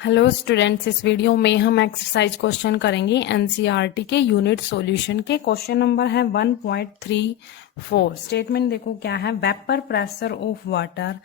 Hello students, इस video में हम एक्सरसाइज क्वेश्चन करेंगे एनसीईआरटी के यूनिट सॉल्यूशन के। क्वेश्चन नंबर है 1.34। स्टेटमेंट देखो क्या है। Vapour pressure of water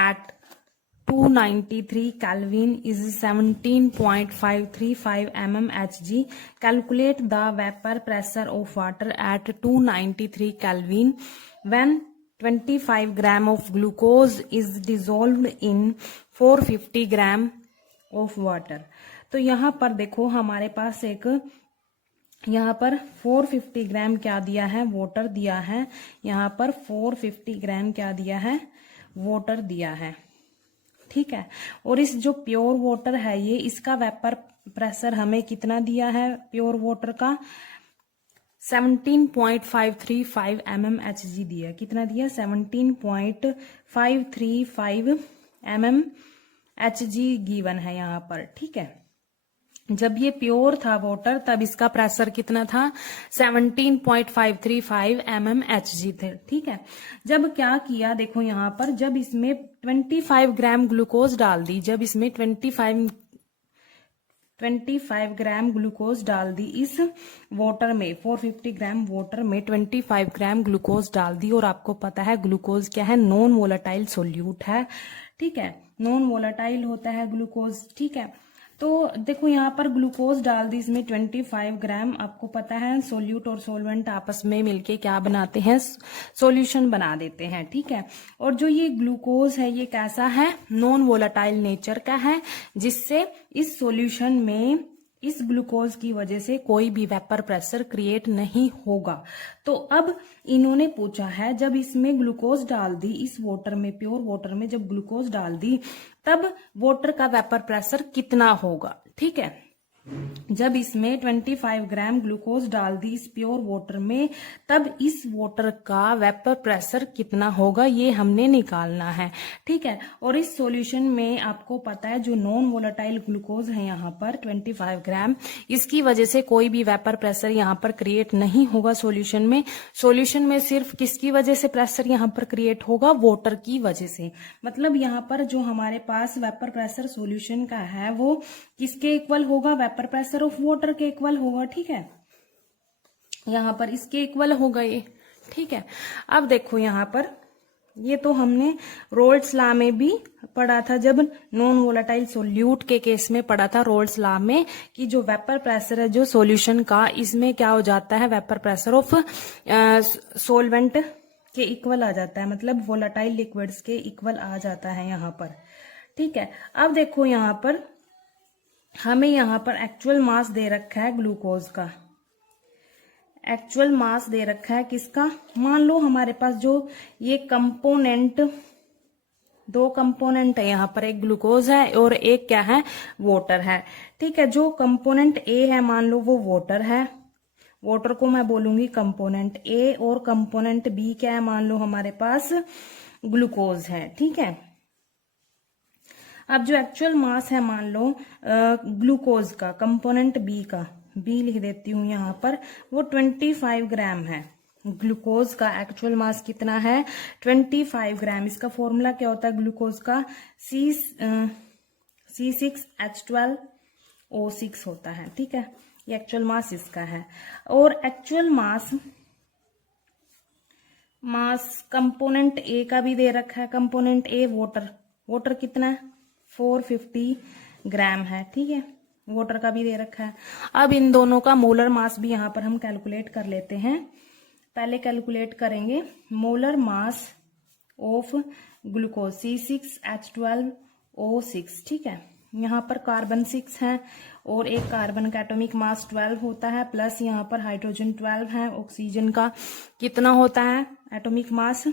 at 293 Kelvin is 17.535 mmHg. Calculate the vapor pressure of water at 293 Kelvin when 25 gram of glucose is dissolved in 450 gram of water. तो यहाँ पर देखो हमारे पास एक यहाँ पर 450 ग्राम क्या दिया है, वाटर दिया है। यहाँ पर 450 ग्राम क्या दिया है, वाटर दिया है। ठीक है, और इस जो प्योर वाटर है ये, इसका वेपर प्रेशर हमें कितना दिया है प्योर वाटर का, 17.535 mmHg दिया। कितना दिया, 17.535 mmHg गिवन है यहाँ पर। ठीक है, जब ये प्योर था वाटर तब इसका प्रेशर कितना था, 17.535 mmHg थे। ठीक है, जब क्या किया देखो यहाँ पर, जब इसमें 25 ग्राम ग्लूकोज डाल दी, जब इसमें 25 ग्राम ग्लूकोज डाल दी इस वाटर में, 450 ग्राम वाटर में 25 ग्राम ग्लूकोज डाल दी। और आपको पता है ग्लूकोज क्या है, नॉन वोलेटाइल सोल्यूट है। ठीक है, नॉन वोलेटाइल होता है ग्लूकोज। ठीक है, तो देखो यहाँ पर ग्लूकोज डाल दी इसमें 25 ग्राम। आपको पता है सोल्यूट और सोलवेंट आपस में मिलके क्या बनाते हैं, सॉल्यूशन बना देते हैं। ठीक है, और जो ये ग्लूकोज है ये कैसा है, नॉन वोलेटाइल नेचर का है, जिससे इस सॉल्यूशन में इस ग्लूकोज की वजह से कोई भी वेपर प्रेशर क्रिएट नहीं होगा। तो अब इन्होंने पूछा है, जब इसमें ग्लूकोज डाल दी, इस वाटर में, प्योर वाटर में जब ग्लूकोज डाल दी, तब वाटर का वेपर प्रेशर कितना होगा। ठीक है, जब इसमें 25 ग्राम ग्लूकोज डाल दी इस प्योर वाटर में, तब इस वाटर का वेपर प्रेशर कितना होगा ये हमने निकालना है। ठीक है, और इस सॉल्यूशन में आपको पता है जो नॉन वोलेटाइल ग्लूकोज है यहाँ पर 25 ग्राम, इसकी वजह से कोई भी वेपर प्रेशर यहाँ पर क्रिएट नहीं होगा सॉल्यूशन में। सॉल्यूशन में सिर्फ किसकी वजह से प्रेशर यहाँ पर क्रिएट होगा, वाटर की वजह से। मतलब यहाँ पर जो हमारे पास वेपर प्रेशर सॉल्यूशन का है वो किसके इक्वल होगा, वेपर प्रेशर ऑफ वाटर के इक्वल होगा। ठीक है, यहां पर इसके इक्वल होगा ये। ठीक है, अब देखो यहां पर ये तो हमने रोल्स लॉ में भी पढ़ा था, जब नॉन वोलेटाइल सोल्यूट के केस में पढ़ा था रोल्स लॉ में, कि जो वेपर प्रेशर है जो सॉल्यूशन का, इसमें क्या हो जाता है, वेपर प्रेशर ऑफ सोलवेंट के इक्वल आ जाता है, मतलब वोलेटाइल लिक्विड्स के इक्वल आ जाता है यहाँ पर। ठीक है, अब देखो यहाँ पर हमें यहाँ पर एक्चुअल मास दे रखा है ग्लूकोज का, एक्चुअल मास दे रखा है किसका, मान लो हमारे पास जो ये कंपोनेंट, दो कंपोनेंट है यहाँ पर, एक ग्लूकोज है और एक क्या है, वाटर है। ठीक है, जो कंपोनेंट ए है मान लो वो वाटर है, वाटर को मैं बोलूंगी कंपोनेंट ए, और कंपोनेंट बी क्या है, मान लो हमारे पास ग्लूकोज है। ठीक है, अब जो एक्चुअल मास है मान लो ग्लूकोज का, कंपोनेंट बी का, बी लिख देती हूं यहाँ पर, वो 25 ग्राम है। ग्लूकोज का एक्चुअल मास कितना है, 25 ग्राम। इसका फॉर्मूला क्या होता है ग्लूकोज का, C6H12O6 होता है। ठीक है, ये एक्चुअल मास इसका है। और एक्चुअल मास कंपोनेंट ए का भी दे रखा है, कंपोनेंट ए वाटर कितना है, 450 ग्राम है। ठीक है, वाटर का भी दे रखा है। अब इन दोनों का मोलर मास भी यहाँ पर हम कैलकुलेट कर लेते हैं। पहले कैलकुलेट करेंगे molar mass of glucose, C6H12O6। ठीक है, यहाँ पर कार्बन 6 है और एक कार्बन का एटॉमिक मास 12 होता है, प्लस यहाँ पर हाइड्रोजन 12 है। ऑक्सीजन का कितना होता है एटॉमिक मास,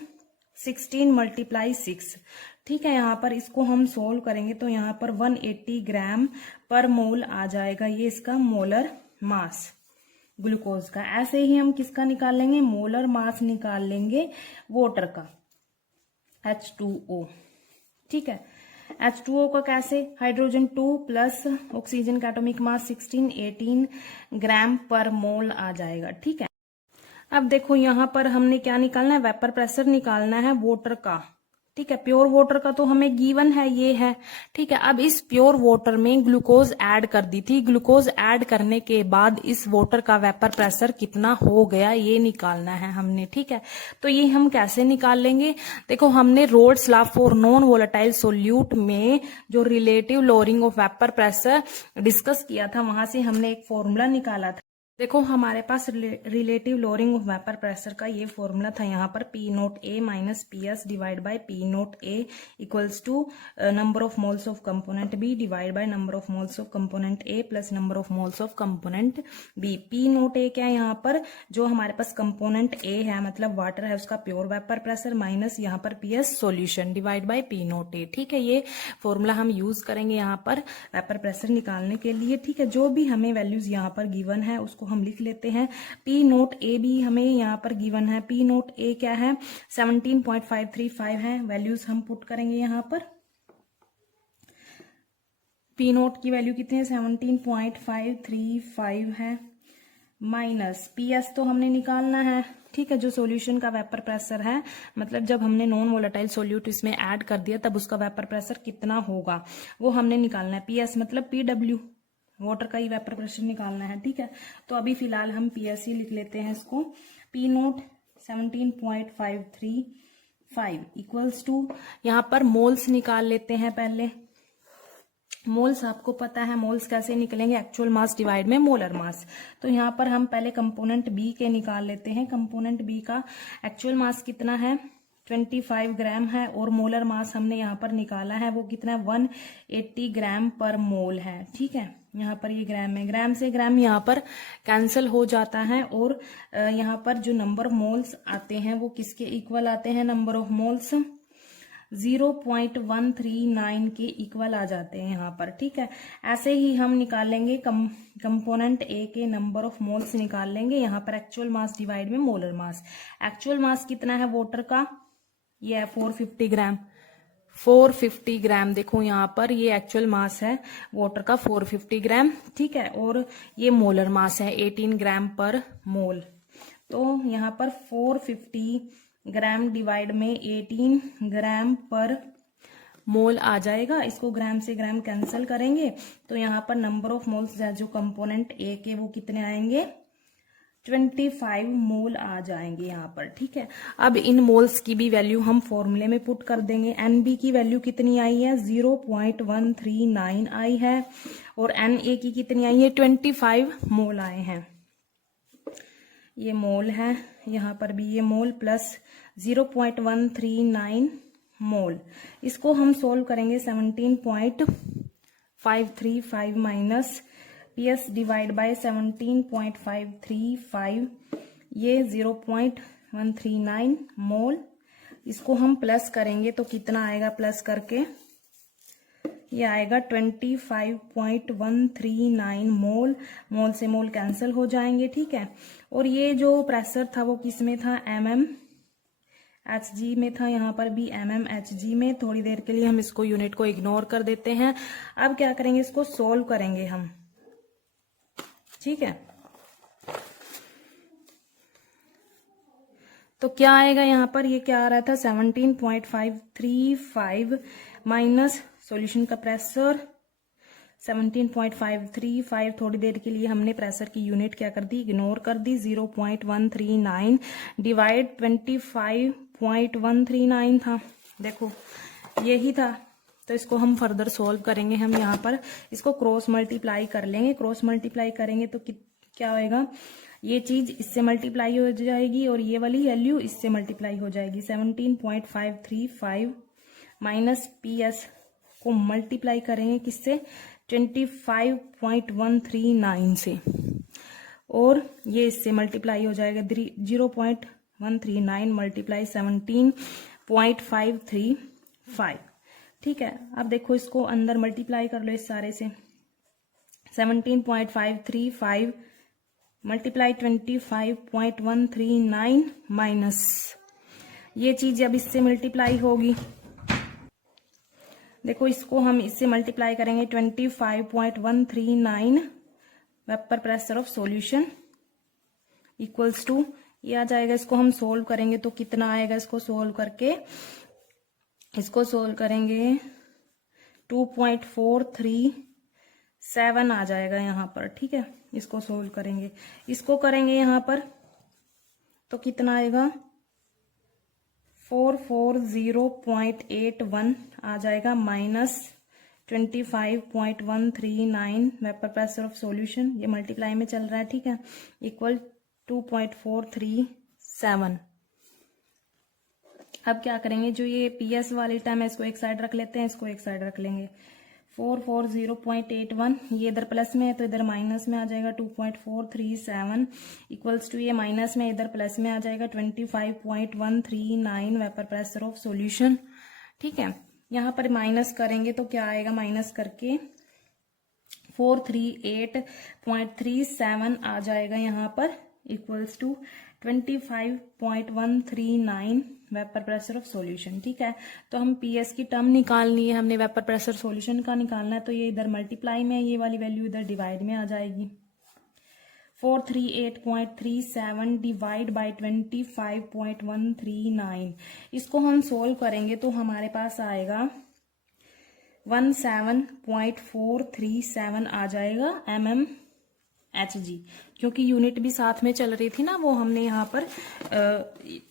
16 × 6। ठीक है, यहाँ पर इसको हम सोल्व करेंगे तो यहाँ पर 180 ग्राम पर मोल आ जाएगा, ये इसका मोलर मास ग्लूकोज का। ऐसे ही हम किसका निकाल लेंगे, मोलर मास निकाल लेंगे वाटर का, H2O। ठीक है, H2O का कैसे, हाइड्रोजन 2 प्लस ऑक्सीजन का एटॉमिक मास 16, 18 ग्राम पर मोल आ जाएगा। ठीक है, अब देखो यहाँ पर हमने क्या निकालना है, वेपर प्रेशर निकालना है वाटर का। ठीक है। प्योर वाटर का तो हमें गिवन है, ये है। ठीक है, अब इस प्योर वाटर में ग्लूकोज ऐड कर दी थी। ग्लूकोज ऐड करने के बाद इस वाटर का वेपर प्रेशर कितना हो गया ये निकालना है हमने। ठीक है, तो ये हम कैसे निकाल लेंगे? देखो, हमने roles law for non volatile solute में जो relative lowering of vapour pressure discuss किया था, वहां से हमने एक फॉर्मूला निकाला था। देखो, हमारे पास relative lowering of vapour pressure का ये फॉर्मूला था यहाँ पर, p naught A minus p s divide by p naught A equals to number of moles of component B divide by number of moles of component A plus number of moles of component B. P naught A क्या है यहाँ पर, जो हमारे पास component ए है मतलब water है, उसका प्योर वेपर प्रेशर माइनस यहाँ पर p s solution divide by p naught A. ठीक है, ये फॉर्मूला हम यूज करेंगे यहाँ पर वेपर प्रेशर निकालने के लिए। ठीक है, जो भी हमें वैल्यूज यहाँ पर गिवन है उसको हम लिख लेते हैं। पी नोट ए भी हमें यहाँ पर गिवन है। पी नोट ए क्या है, 17.535 है। वैल्यूज हम पुट करेंगे यहाँ पर। पी नोट की वैल्यू कितनी है, 17.535 है, माइनस पी एस तो हमने निकालना है। ठीक है, जो सॉल्यूशन का वेपर प्रेशर है, मतलब जब हमने नॉन वोलेटाइल सोल्यूट इसमें ऐड कर दिया तब उसका वेपर प्रेशर कितना होगा वो हमने निकालना है। पी एस मतलब पी डब्ल्यू, वाटर का ही वेपर प्रेशर निकालना है। ठीक है, तो अभी फिलहाल हम पीएससी लिख लेते हैं इसको। पी नोट 17.535 इक्वल्स टू, यहाँ पर मोल्स निकाल लेते हैं पहले। मोल्स आपको पता है, मोल्स कैसे निकलेंगे, एक्चुअल मास डिवाइड में मोलर मास। तो यहाँ पर हम पहले कंपोनेंट बी के निकाल लेते हैं। कंपोनेंट बी का एक्चुअल मास कितना है, 25 ग्राम है, और मोलर मास हमने यहाँ पर निकाला है वो कितना है, 180 ग्राम पर मोल है। ठीक है, यहाँ पर ये ग्राम है, ग्राम से ग्राम यहाँ पर कैंसिल हो जाता है, और यहाँ पर जो नंबर ऑफ मोल्स आते हैं वो किसके इक्वल आते हैं, नंबर ऑफ मोल्स 0.139 के इक्वल आ जाते हैं यहाँ पर। ठीक है, ऐसे ही हम निकालेंगे कंपोनेंट ए के नंबर ऑफ मोल्स निकाल लेंगे यहाँ पर, एक्चुअल मास डिवाइड में मोलर मास। एक्चुअल मास कितना है वाटर का, ये है 450 ग्राम। 450 ग्राम, देखो यहाँ पर ये एक्चुअल मास है वाटर का 450 ग्राम। ठीक है, और ये मोलर मास है 18 ग्राम पर मोल। तो यहाँ पर 450 ग्राम डिवाइड में 18 ग्राम पर मोल आ जाएगा। इसको ग्राम से ग्राम कैंसिल करेंगे तो यहाँ पर नंबर ऑफ मोल्स जो कंपोनेंट ए के वो कितने आएंगे, 25 मोल आ जाएंगे यहाँ पर। ठीक है, अब इन मोल्स की भी वैल्यू हम फॉर्मूले में पुट कर देंगे। एनबी की वैल्यू कितनी आई है, 0.139 आई है, और एनए की कितनी आई है, 25 मोल आए हैं। ये मोल है, यहाँ पर भी ये मोल प्लस 0.139 मोल। इसको हम सोल्व करेंगे, 17.535 माइनस पीएस डिवाइड बाय 17.535, ये 0.139 मोल। इसको हम प्लस करेंगे तो कितना आएगा, प्लस करके ये आएगा 25.139 मोल। मोल से मोल कैंसिल हो जाएंगे। ठीक है, और ये जो प्रेशर था वो किस में था, mmHg में था, यहाँ पर भी mmHg में। थोड़ी देर के लिए हम इसको यूनिट को इग्नोर कर देते हैं। अब क्या करेंगे, इसको सोल्व करेंगे हम। ठीक है, तो क्या आएगा यहाँ पर, ये क्या आ रहा था, 17.535 माइनस सॉल्यूशन का प्रेशर 17.535। थोड़ी देर के लिए हमने प्रेशर की यूनिट क्या कर दी, इग्नोर कर दी। 0.139 डिवाइड 25.139 था, देखो यही था। तो इसको हम फर्दर सोल्व करेंगे। हम यहाँ पर इसको क्रॉस मल्टीप्लाई कर लेंगे। क्रॉस मल्टीप्लाई करेंगे तो क्या होएगा, ये चीज इससे मल्टीप्लाई हो जाएगी और ये वाली वैल्यू इससे मल्टीप्लाई हो जाएगी। 17.535 माइनस पी एस को मल्टीप्लाई करेंगे किससे, 25.139 से, और ये इससे मल्टीप्लाई हो जाएगा। 0.139 मल्टीप्लाई 17.535। ठीक है, अब देखो इसको अंदर मल्टीप्लाई कर लो इस सारे से। 17.535 मल्टीप्लाई 25.139 माइनस ये चीज अब इससे मल्टीप्लाई होगी। देखो इसको हम इससे मल्टीप्लाई करेंगे, 25.139 vapour pressure of solution equals to ये आ जाएगा। इसको हम सोल्व करेंगे तो कितना आएगा, इसको सोल्व करके इसको सोल्व करेंगे 2.437 आ जाएगा यहाँ पर, ठीक है। इसको सोल्व करेंगे, इसको करेंगे यहाँ पर तो कितना आएगा 440.81 आ जाएगा, minus 25.139 vapour pressure of solution, ये मल्टीप्लाई में चल रहा है, ठीक है, इक्वल 2.437। अब क्या करेंगे, जो ये पीएस वाली टर्म है इसको एक साइड रख लेते हैं, इसको एक साइड रख लेंगे। 440.81 ये इधर प्लस में है तो इधर माइनस में आ जाएगा 2.437 इक्वल्स टू ये माइनस में इधर प्लस में आ जाएगा 25.139 वेपर प्रेशर ऑफ सॉल्यूशन, ठीक है। यहाँ पर माइनस करेंगे तो क्या आएगा, माइनस करके 438.37 आ जाएगा यहाँ पर, equals to 25.139 vapour pressure of solution, ठीक है। तो हम पीएस की टर्म निकालनी है, हमने वेपर प्रेशर सॉल्यूशन का निकालना है, तो ये इधर मल्टीप्लाई में, ये वाली वैल्यू इधर डिवाइड में आ जाएगी। 438.37 डिवाइड बाय 25.139, इसको हम सोल्व करेंगे तो हमारे पास आएगा 17.437 आ जाएगा mmHg, क्योंकि यूनिट भी साथ में चल रही थी ना, वो हमने यहाँ पर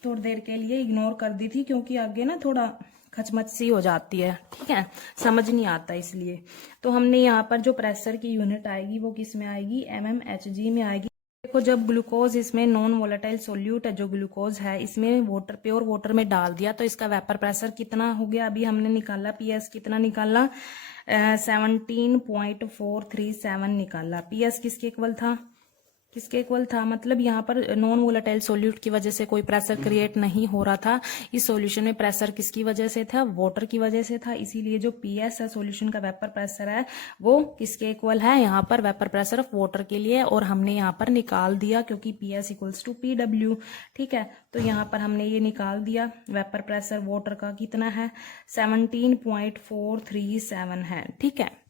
थोड़ी देर के लिए इग्नोर कर दी थी, क्योंकि आगे ना थोड़ा खचमच सी हो जाती है, ठीक है, समझ नहीं आता इसलिए। तो हमने यहाँ पर जो प्रेशर की यूनिट आएगी वो किस में आएगी, mmHg में आएगी। देखो जब ग्लूकोज इसमें नॉन वोलेटाइल सोल्यूट है, जो ग्लूकोज है इसमें वाटर, प्योर वाटर में डाल दिया तो इसका वेपर प्रेशर कितना हो गया, अभी हमने निकाला पीएस कितना निकाला, 17.437 निकाला। पीएस किसके इक्वल था, किसके इक्वल था, मतलब यहाँ पर नॉन वोलेटाइल सोल्यूट की वजह से कोई प्रेशर क्रिएट नहीं हो रहा था, इस सॉल्यूशन में प्रेशर किसकी वजह से था, वाटर की वजह से था, इसीलिए जो पीएस है सॉल्यूशन का वेपर प्रेशर है वो किसके इक्वल है, यहाँ पर वेपर प्रेशर ऑफ वाटर के लिए, और हमने यहाँ पर निकाल दिया क्योंकि पीएस इक्वल्स टू पीडब्ल्यू, ठीक है। तो यहाँ पर हमने ये निकाल दिया, वेपर प्रेशर वाटर का कितना है 17.437 है, ठीक है,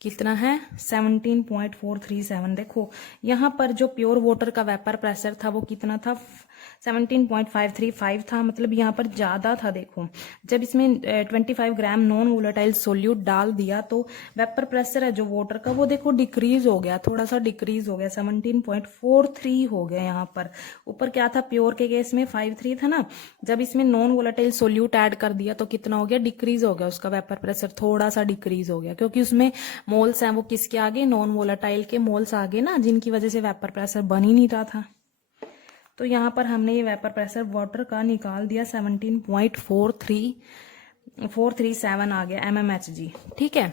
कितना है 17.437। देखो यहाँ पर जो प्योर वाटर का वेपर प्रेशर था वो कितना था 17.535 था, मतलब यहाँ पर ज्यादा था। देखो जब इसमें 25 ग्राम नॉन वोलेटाइल सोल्यूट डाल दिया तो वेपर प्रेशर है जो वाटर का वो देखो डिक्रीज हो गया, थोड़ा सा डिक्रीज हो गया, 17.43 हो गया। यहाँ पर ऊपर क्या था, प्योर के केस में 53 था ना, जब इसमें नॉन वोलेटाइल सोल्यूट ऐड कर दिया तो कितना हो गया, डिक्रीज हो गया, उसका वेपर प्रेशर थोड़ा सा डिक्रीज हो गया, क्योंकि उसमें मोल्स हैं वो किसके आगे, नॉन वोलेटाइल के मोल्स आगे ना, जिनकी वजह से वेपर प्रेशर बन ही नहीं रहा था। तो यहाँ पर हमने ये वेपर प्रेशर वाटर का निकाल दिया, 17.437 आ गया mmHg, ठीक है।